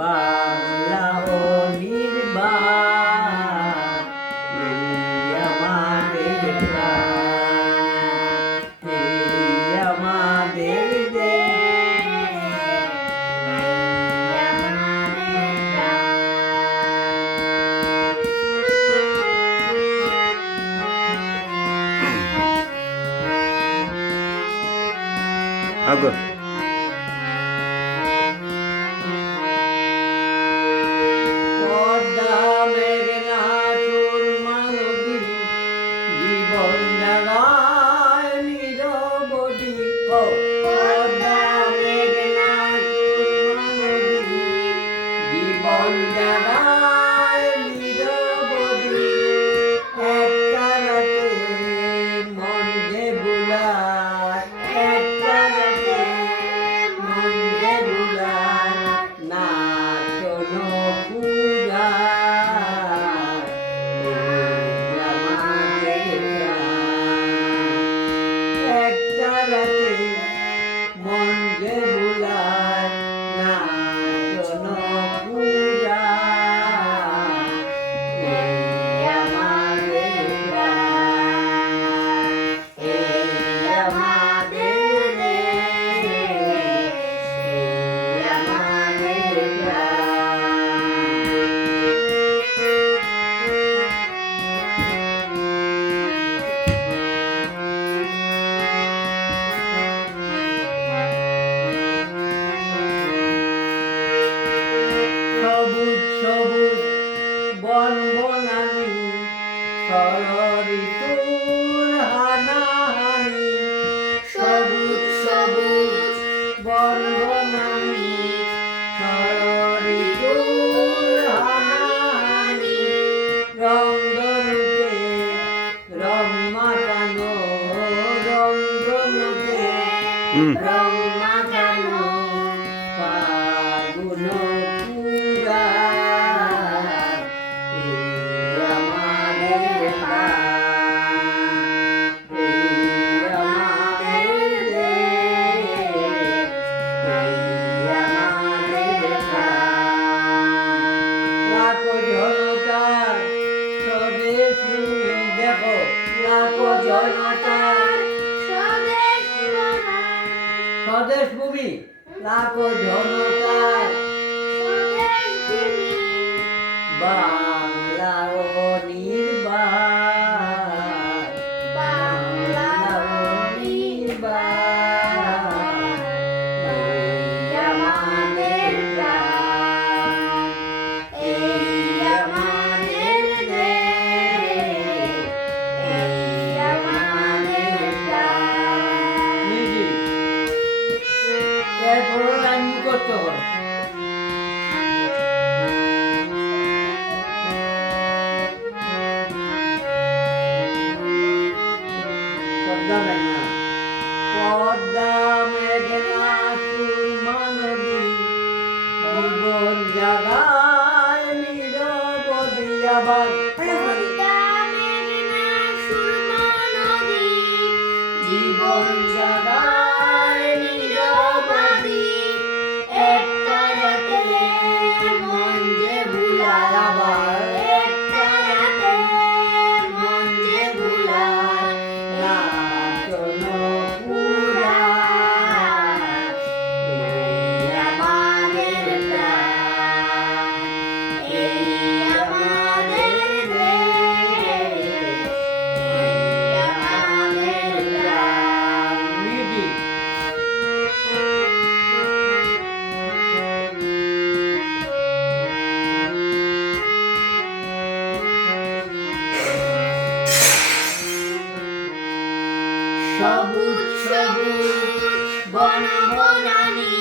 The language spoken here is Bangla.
বাংলা ও নির্বাণ এই আমাদের প্রাণ, এই আমাদের দেশ, এই আমাদের প্রাণ। আগো জীবন জাগায় নিরবধি জীবন জাগায় নিরবধি একটা রাতে মন যে বুলায়, একটা রাতে মন যে বুলায় নাচন পূজায় একটা রাতে মন যে বুলায় নাচন পূজায় এই আমাদের প্রাণ, এই আমাদের দেশ, এই আমাদের প্রাণ। সবুজ সবুজ বন বনানি ঋতুর হানাহানি, সবুজ সবুজ বন বনানি ঋতুর হানাহানি, রঙ্গরূপে রং মাখানো, রঙ্গরূপে রং মাখানো ফাগুন পুরায় এই আমাদের প্রাণ, এই আমাদের দেশ, এই আমাদের প্রাণ। লাখো জনতার স্বদেশ ভূমি দেখো, লাখো জনতার স্বদেশ ভূমি, লাখো জনতার বাংলা ও নির্বাণ, বাংলা ও নির্বাণ এই আমাদের প্রাণ, এই আমাদের দেশ, এই আমাদের প্রাণ। এরপর লাইন করতে হবে। পদ্মা মেঘনা সুরমা নদী জীবন জাগায় নিরবধি আবার জীবন জাগায় নিরবধি একটা রাতে মন যে ভুলায় আবার একটা রাতে মন যে ভুলায় নাচন পুরায় এই আমাদের প্রাণ, এই আমাদের দেশ, এই আমাদের প্রাণ। সবুজ সবুজ বন বনানি